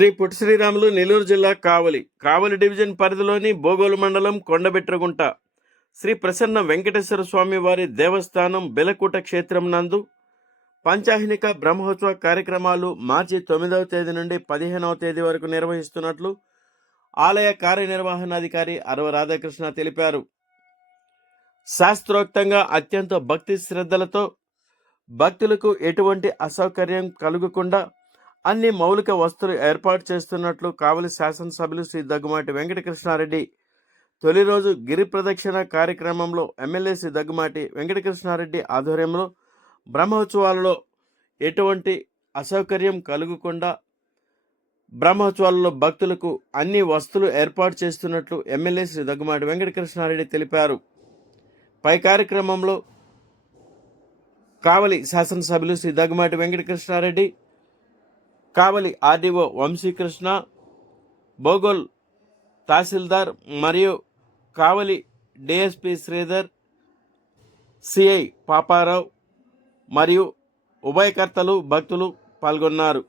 శ్రీ పుట్టి శ్రీరాములు నెల్లూరు జిల్లా కావలి కావలి డివిజన్ పరిధిలోని బోగోలు మండలం కొండబెట్రగుంట. శ్రీ ప్రసన్న వెంకటేశ్వర స్వామి వారి దేవస్థానం బెలకూట క్షేత్రం నందు పంచాహినిక బ్రహ్మోత్సవ కార్యక్రమాలు మార్చి తొమ్మిదవ తేదీ నుండి పదిహేనవ తేదీ వరకు నిర్వహిస్తున్నట్లు ఆలయ కార్యనిర్వహణాధికారి అరవ రాధాకృష్ణ తెలిపారు. శాస్త్రోక్తంగా అత్యంత భక్తి శ్రద్ధలతో భక్తులకు ఎటువంటి అసౌకర్యం కలుగకుండా అన్ని మౌలిక వస్తువులు ఏర్పాటు చేస్తున్నట్లు కావలి శాసనసభ్యులు శ్రీ దగ్గుమాటి వెంకటకృష్ణారెడ్డి. తొలి రోజు గిరి ప్రదక్షిణ కార్యక్రమంలో ఎమ్మెల్యే శ్రీ దగ్గుమాటి వెంకటకృష్ణారెడ్డి ఆధ్వర్యంలో బ్రహ్మోత్సవాలలో ఎటువంటి అసౌకర్యం కలుగకుండా బ్రహ్మోత్సవాలలో భక్తులకు అన్ని వస్తువులు ఏర్పాటు చేస్తున్నట్లు ఎమ్మెల్యే శ్రీ దగ్గుమాటి వెంకటకృష్ణారెడ్డి తెలిపారు. పై కార్యక్రమంలో కావలి శాసనసభ్యులు శ్రీ దగ్గుమాటి వెంకటకృష్ణారెడ్డి కావలి ఆర్డీఓ వంశీకృష్ణ బోగోల్ తహసీల్దార్ మరియు కావలి డిఎస్పి శ్రీధర్ సిఐ పాపారావు మరియు ఉభయకర్తలు భక్తులు పాల్గొన్నారు.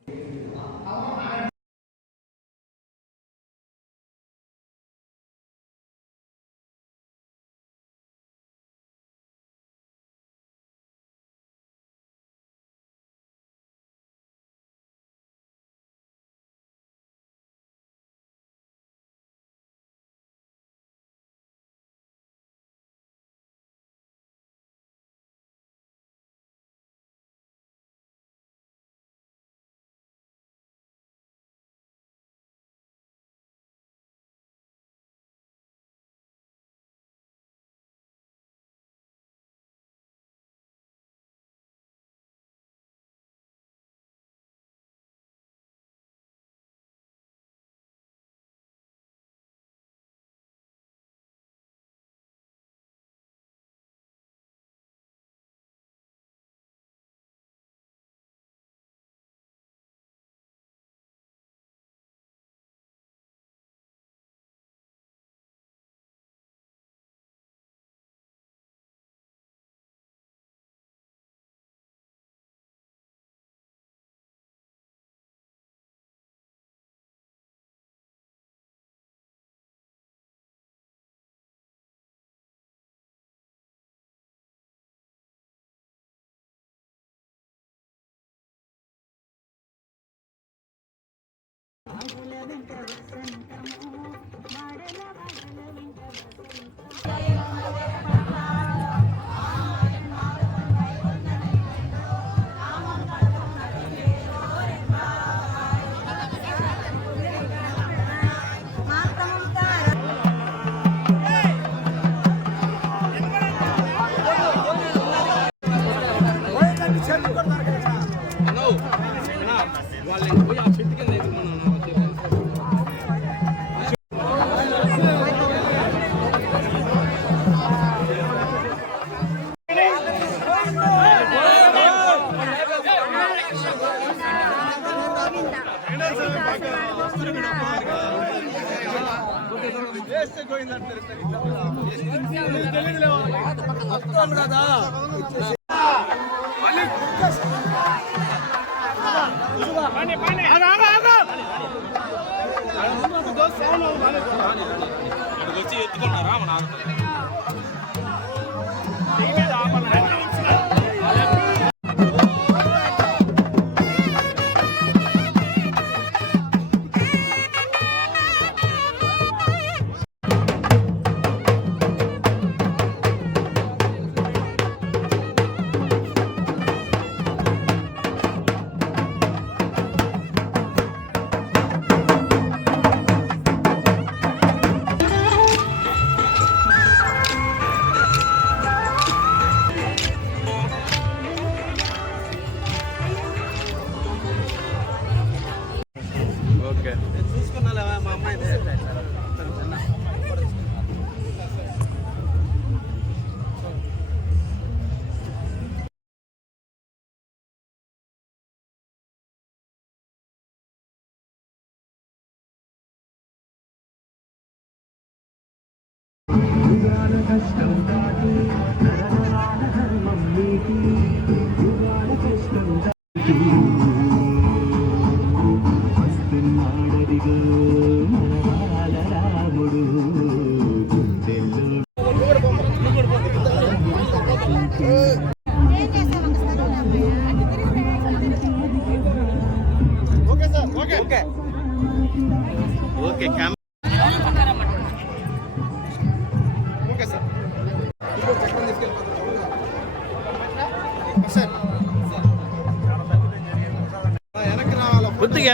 não quero você, não quero. వచ్చి యుగాల కష్టం దాటి తరతరాల ధర్మం నీటి యుగాల కష్టం దాటి వస్తున్నాడదిగో మనవాల రాముడు ఓకే ఓకే.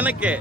ಸ್ಥಾನಕ್ಕೆ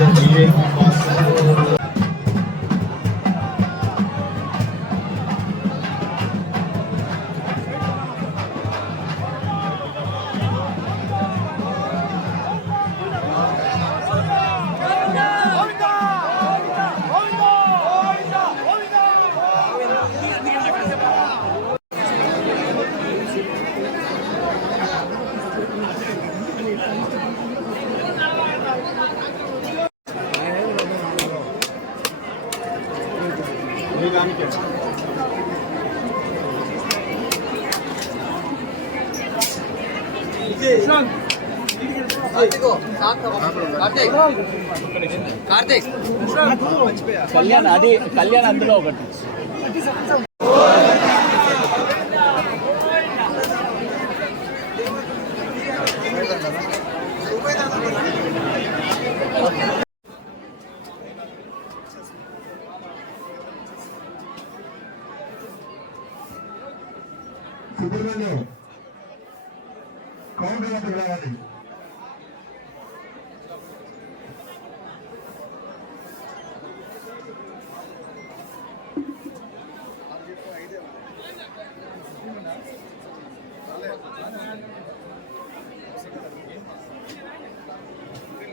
的敌人 కళ్యాణ్ అది కళ్యాణ్ అందులో ఒకటి. సుబ్రహ్మణ్యం కౌంటర్ వద్దకు రావాలి.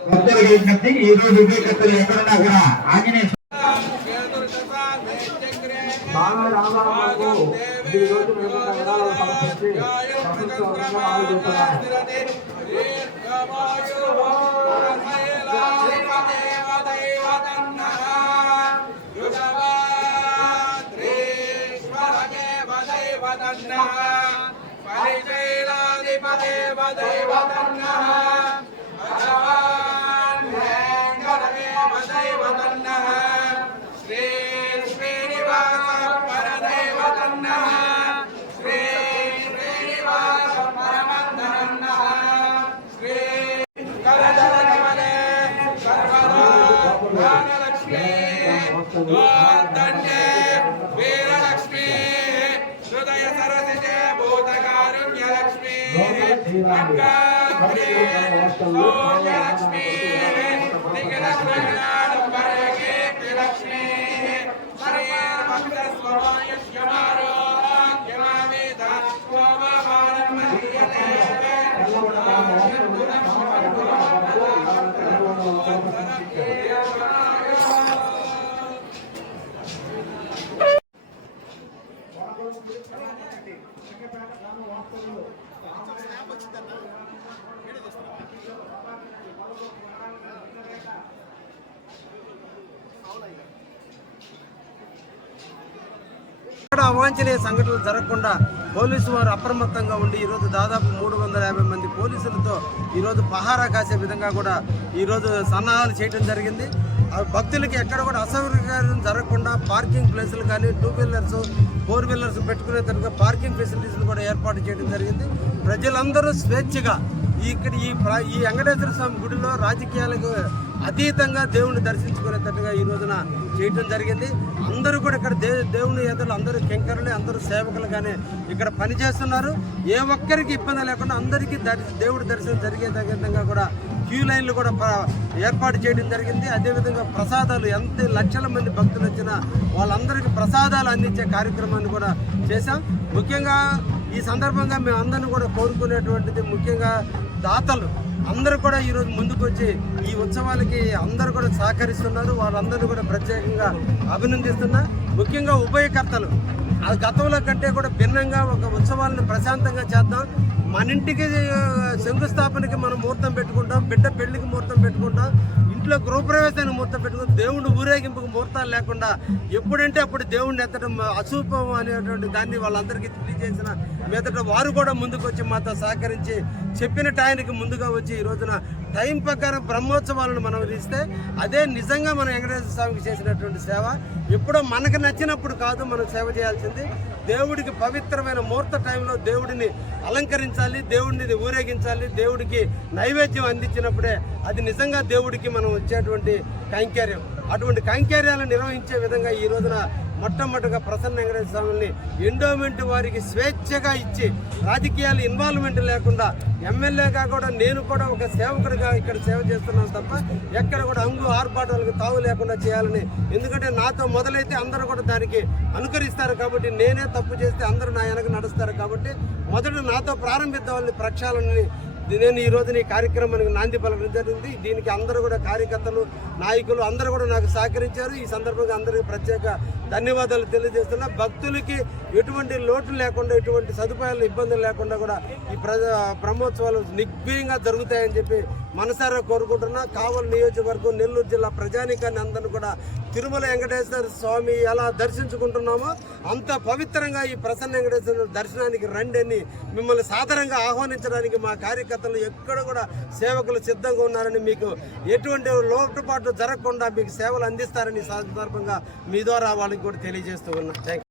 భక్తులకు విజ్ఞప్తి ఈ రోజు విజయకర్తలు ఎక్కడున్నా కూడా ఆంజనేయ శ్రీ రాష్ట్రంలో ఎక్కడ అవాంఛనీయ సంఘటనలు జరగకుండా పోలీసు వారు అప్రమత్తంగా ఉండి ఈరోజు దాదాపు మూడు వందల యాభై మంది పోలీసులతో ఈరోజు పహారా కాసే విధంగా కూడా ఈరోజు సన్నాహాలు చేయడం జరిగింది. భక్తులకి ఎక్కడ కూడా అసౌకర్యం జరగకుండా పార్కింగ్ ప్లేసులు కానీ టూ వీలర్స్ ఫోర్ వీలర్స్ పెట్టుకునే తరగతి పార్కింగ్ ఫెసిలిటీస్ కూడా ఏర్పాటు చేయడం జరిగింది. ప్రజలందరూ స్వేచ్ఛగా ఇక్కడ ఈ ఈ వెంకటేశ్వర స్వామి గుడిలో రాజకీయాలకు అతీతంగా దేవుని దర్శించుకునేటట్టుగా ఈ రోజున చేయటం జరిగింది. అందరూ కూడా ఇక్కడ దే దేవుని ఎదురు అందరూ కెంకరులే అందరూ సేవకులుగానే ఇక్కడ పనిచేస్తున్నారు. ఏ ఒక్కరికి ఇబ్బంది లేకుండా అందరికీ దర్శ దేవుడి దర్శనం జరిగే విధంగా కూడా క్యూ లైన్లు కూడా ఏర్పాటు చేయడం జరిగింది. అదేవిధంగా ప్రసాదాలు ఎంత లక్షల మంది భక్తులు వచ్చినా వాళ్ళందరికీ ప్రసాదాలు అందించే కార్యక్రమాన్ని కూడా చేశాం. ముఖ్యంగా ఈ సందర్భంగా మేము అందరిని కూడా కోరుకునేటువంటిది ముఖ్యంగా దాతలు. అందరూ కూడా ఈరోజు ముందుకు వచ్చి ఈ ఉత్సవాలకి అందరూ కూడా సహకరిస్తున్నారు. వాళ్ళందరూ కూడా ప్రత్యేకంగా అభినందిస్తున్నా. ముఖ్యంగా ఉభయకర్తలు. ఆ గతంలో కంటే కూడా భిన్నంగా ఒక ఉత్సవాలను ప్రశాంతంగా చేద్దాం. మన ఇంటికి శంకుస్థాపనకి మనం ముహూర్తం పెట్టుకుంటాం బిడ్డ పెళ్ళికి ముహూర్తం పెట్టుకుంటాం ఇంట్లో గృహప్రవేశానికి ముహూర్తం పెట్టుకుంటాం దేవుడు ఊరేగింపుకు ముహూర్తాలు లేకుండా ఎప్పుడంటే అప్పుడు దేవుడిని ఎత్తడం అశుభం అనేటువంటి దాన్ని వాళ్ళందరికీ తెలియజేసిన మీదట వారు కూడా ముందుకు వచ్చి మాతో సహకరించి చెప్పిన టైంకి ముందుగా వచ్చి ఈ రోజున టైం ప్రకారం బ్రహ్మోత్సవాలను మనం ఇస్తే అదే నిజంగా మనం వెంకటేశ్వర స్వామికి చేసినటువంటి సేవ. ఎప్పుడో మనకు నచ్చినప్పుడు కాదు మనం సేవ చేయాల్సింది. దేవుడికి పవిత్రమైన ముహూర్త టైంలో దేవుడిని అలంకరించాలి దేవుడిని ఊరేగించాలి దేవుడికి నైవేద్యం అందించినప్పుడే అది నిజంగా దేవుడికి మనం వచ్చేటువంటి కైంకర్యం. అటువంటి కైంకర్యాలను నిర్వహించే విధంగా ఈ రోజున మొట్టమొదటిగా ప్రసన్న వెంకటేశ్వర స్వామిని ఎండోమెంట్ వారికి స్వేచ్ఛగా ఇచ్చి రాజకీయాలు ఇన్వాల్వ్మెంట్ లేకుండా ఎమ్మెల్యేగా కూడా నేను కూడా ఒక సేవకుడిగా ఇక్కడ సేవ చేస్తున్నాను తప్ప ఎక్కడ కూడా అంగు ఆర్భాటాలకు తావు లేకుండా చేయాలని. ఎందుకంటే నాతో మొదలైతే అందరూ కూడా దానికి అనుకరిస్తారు కాబట్టి నేనే తప్పు చేస్తే అందరూ నా వెనక నడుస్తారు కాబట్టి మొదట నాతో ప్రారంభిద్దామని ప్రక్షాళనని నేను ఈ రోజున ఈ కార్యక్రమానికి నాంది పలకడం జరిగింది. దీనికి అందరూ కూడా కార్యకర్తలు నాయకులు అందరూ కూడా నాకు సహకరించారు. ఈ సందర్భంగా అందరికీ ప్రత్యేక ధన్యవాదాలు తెలియజేస్తున్నా. భక్తులకి ఎటువంటి లోటు లేకుండా ఎటువంటి సదుపాయాలు ఇబ్బందులు లేకుండా కూడా ఈ ప్రజా బ్రహ్మోత్సవాలు నిర్భయంగా జరుగుతాయని చెప్పి మనసారా కోరుకుంటున్నా కావలి నియోజకవర్గం నెల్లూరు జిల్లా ప్రజానీకాన్ని అందరిని కూడా తిరుమల వెంకటేశ్వర స్వామి ఎలా దర్శించుకుంటున్నామో అంత పవిత్రంగా ఈ ప్రసన్న వెంకటేశ్వర దర్శనానికి రండి అని మిమ్మల్ని సాధారణంగా ఆహ్వానించడానికి మా కార్యకర్తలు ఎక్కడ కూడా సేవకులు సిద్ధంగా ఉన్నారని మీకు ఎటువంటి లోటుపాటు జరగకుండా మీకు సేవలు అందిస్తారని సందర్భంగా మీ ద్వారా వాళ్ళకి కూడా తెలియజేస్తూ ఉన్నా. థ్యాంక్